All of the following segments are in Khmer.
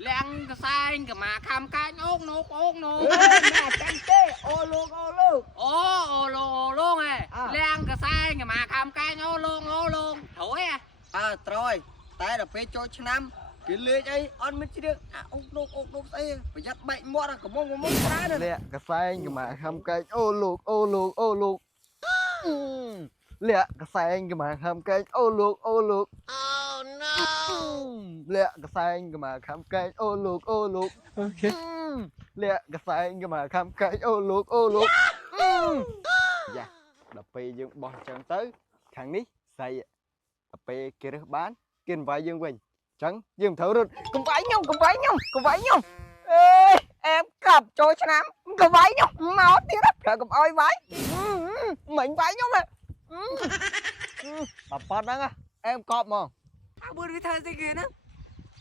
leng cái sai cái mà khăm cái ốc nô mẹ canh tê ô lô ô lô này leng cái sai cái mà khăm cái ô lô thổi à rồi tay là phê cho năm cái lưới ấy ăn mấy chiếc ốc nô ấy phải dắt bệnh mua là có mông trái này lẹ cái sai cái mà khăm cái ô lục lẹ cái sai cái mà khăm cái ô lục oh no lẹ cái sai cái mà khăm cái ô lục ok lẹ cái sai cái mà khăm cái ô lục dạ đập bì dương bò chân tới thằng ní xây đập bì kia được bán kiên vài dương quỳnh trắng dương thấu rồi cùng vãi nhau ê em cặp cho năm cùng vãi nhau máu tiếng đất cả cùng oi vãi mình vãi nhau mà bà phát đó em cọp mà bữa đi thay gì kia nữa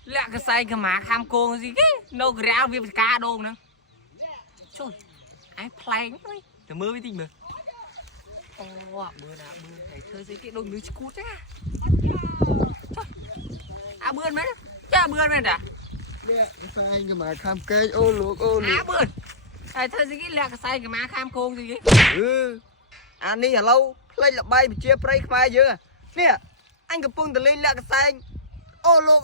lẹ cái sai cái mà khăm cô gì cái nô cái rau việc cá đồ nữa trời ai play thôi từ mưa với tình mà bữa này thơ gì cái đồ nữ cút á bươn mấy cha bươn mấy đã sai cái mà khăm cây ô lục bươn thầy thơ gì cái lẹ cái sai cái mà khăm cô gì anh đi lâu lấy là bay bị chia prey khai dữ nè anh cứ pung từ lên lẹ cái sai ô lô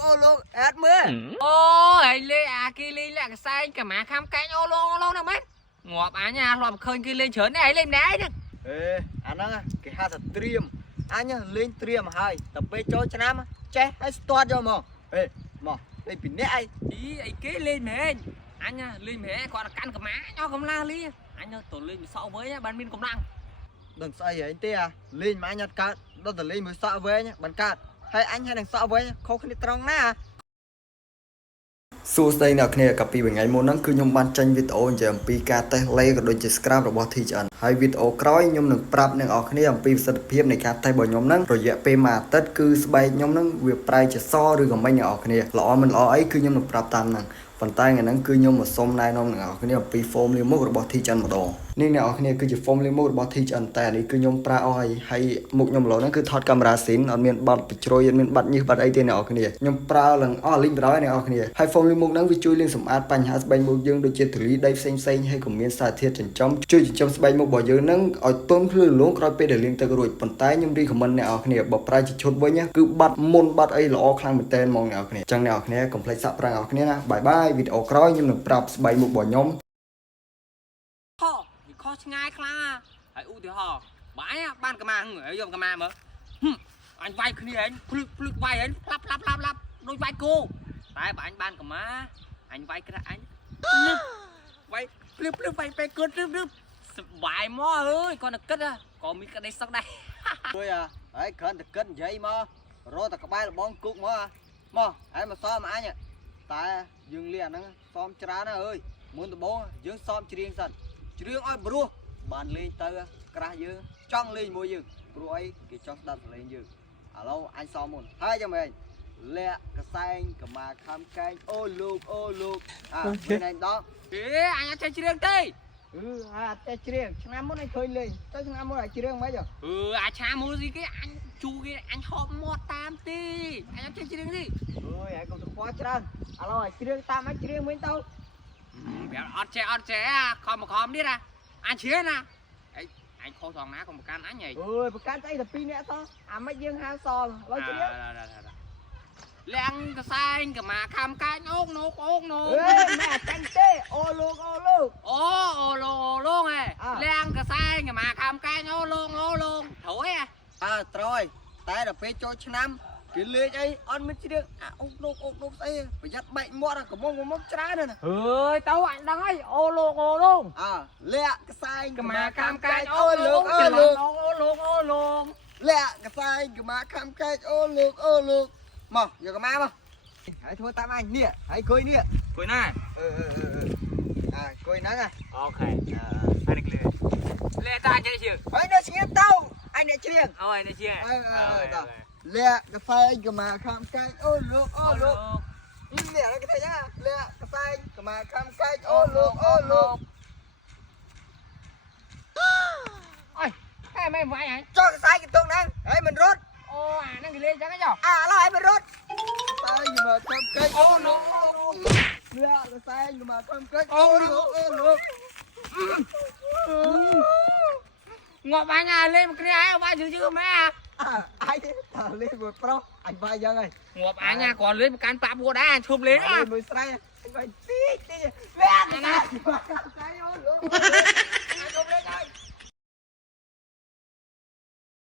hết mưa ô ấy lê kia lê lẹ cái sai cái mà khăm cái ô lô nào mấy ngọt nhà làm khơi kia lên chớn này lên đá chứ ê anh đó cái hai thật triêm anh nhá lên triêm hai tập bê cho năm che hay toa cho mà ê mà đây bị nét ai ý ấy kế lên mẹ anh nha lên mẹ gọi là căn cái má cho không la li anh ơi tổ lên so với nhá ban min công năng đừng sai vậy anh tê lên mà anh nhặt cát đó là lên mới sợ với nhá bàn cát hay anh hay đừng sợ với nhá không khi trong náសួស្តីអ្នកគ្នាកាពីថ្ងៃមុនហ្នឹងគឺខ្ញុំបានចេញវីដេអូនិយាយអំពីការតេស្តលេក៏ដូចជា scrap របស់ THN ហើយវីដេអូក្រោយខ្ញុំនឹងប្រាប់អ្នកនរគ្នាអំពីប្រសិទ្ធភាពនៃការតេស្តរបស់ខ្ញុំហ្នឹងរយៈពេលមួយអាទិត្យគឺស្បែកខ្ញុំហ្នឹងវាប្រែជាសឬក៏មិនអ្នកនរគ្នាល្អមិនល្អអីគឺខ្ញុំនឹងប្រាប់តាមហ្នឹងប៉ុន្តែថ្ងៃហ្នឹងគឺខ្ញុំមកសុំណែនាំអ្នកនរគ្នាអំពី form លាងមុខរបស់ THN ម្ដងនេះអ្នកនរគ្នាគឺជា form លាងមុខរបស់ THN តែនេះគឺខ្ញុំប្រើអស់ហើយមុខខ្ញុំម្ដងហ្នឹងគឺថតកាមេរ៉ាស៊ីនអត់មានបាត់បញ្ជ្រុយអត់មានបាត់ញើសបាត់អីទេអ្នកនរគ្នាខ្ញុំប្រើឡើងអស់លីងបណ្ដោយអ្នកនរគ្នាហើយ form លាងមុខហ្នឹងវាជួយលាងសម្អាតបញ្ហាស្បែកមុខយើងដូចជាធូលីដីផ្សេងហើយក៏មានសារធាតុចិញ្ចឹមជួយចិញ្ចឹមស្បែកមុខរបស់យើងហ្នឹងឲ្យទន់ភ្លឺរលោងក្រោយពេលដែលលាងទឹករួចប៉ុន្តែខ្ញុំ recommend អ្នកនរគ្នាបើប្រើជាឈុតវិញគឺបាត់មុនបាត់អីល្អខ្លាំងមែនតើហ្មងអ្នកនរគ្នាអញ្ចឹងអ្នកនរគ្នាកុំភ្លេចសាកប្រាំងអ្នកនរគ្នាណាបាយបាយវីដេអូក្រោយខ្ញុំនឹងប្រាប់ស្បែកមុខរបស់ខ្ញុំខឆ្ងាយខ្លាំងហើយឧទាហរណ៍បាយបានកម្មាយកកម្មាមើលអញវាយគ្នាអញភ្លឹកវាយអញផ្លាប់ដូចវាយគោតែបើអញបានកម្មាអញវាយក្រាស់អញវាយភ្លឹកវាយពេលគិតសបាយមកអើយគាត់ទៅគិតក៏មានក្តីសុខដែរជួយហើយគ្រាន់តែគិតនិយាយមករកតែក្បែរលបងគុកមកហើយមកសមអញតែយើងលៀអាហ្នឹងសមច្រើនណាស់អើយមុនដំបូងយើងសមច្រៀងសិនច្រៀងឲ្យព្រោះបានលេងទៅក្រាស់យើងចង់លេងមួយយើងព្រោះអីគេចង់ស្ដាប់លេងយើងឥឡូវអញសមមុនហើយចាំមែនលាក់កសែងកម៉ាខំកែងអូលោកមានអញដល់អញអត់ចេះច្រៀងទេអត់ចេះច្រៀងឆ្នាំមុនអញឃើញលេងទៅឆ្នាំមុនអញច្រៀងមិនហ៎អាឆ្នាំមុនស៊ីគេអញជូគេអញហប់មាត់តាមទីអញអត់ចេះច្រៀងទេអើយហើយកុំទៅខ្វល់ច្រើនឥឡូវឲ្យច្រៀងតាមអញច្រៀងវិញទៅប្រាប់អត់ចេះខំទៀតអញច្រៀងណាអញខុសថងណាកុំប្រកាន់អញហីអើយប្រកាន់ស្អីតែ2នាក់សោះអាមិនយើងហៅសឥឡូវច្រៀងលៀងកសែងកម៉ាខំកាច់អូកនោម៉ែចាញ់ទេអូលោកអូឡូហ៎លៀងកសែងកម៉ាខំកាច់អូឡូត្រួយត្រួយតែដល់ពេលចូលឆ្នាំគេលេងអីអត់មានច្រៀងអូកនោស្អីប្រយ័ត្នបែកមាត់កំមុំច្រើនណាអើយទៅអញដឹងហើយអូឡូលាក់កសែងកម៉ាខំកាច់អូឡូលាក់កសែងកម៉ាខំកាច់អូលោកមកយកកម៉ាមកហើយធ្វើតាមអញនេះហើយគួយនេះគួយណាគួយហ្នឹងអូខេអានេះលេតាចេះជឿហើយនៅស្ងៀមទៅអញអ្នកច្រៀងអូយអ្នកច្រៀងលាក់កសែងកម៉ាខំកាច់អូលោកនេះគេធ្វើយ៉ាងលាក់កសែងកម៉ាខំកាច់អូលោកអើយហេមិនវាយហ៎ចូលកសែងកន្ទងហ្នឹងហើយមិនរត់អូអាហ្នឹងគេលេងចឹងហ៎ចុះឥឡូវឲ្យមិនរត់តែយកមកខំកាច់អូលោក bạn của xe nhưng mà không cách Ôi, luôn ngọt anh à lên một cái ai vai chứ mẹ à ai thở lên một pro anh vai dân ơi ngọt anh à còn lên một can pap bùa đá chụp lên à lên một xe anh vai tí tí mẹ cái này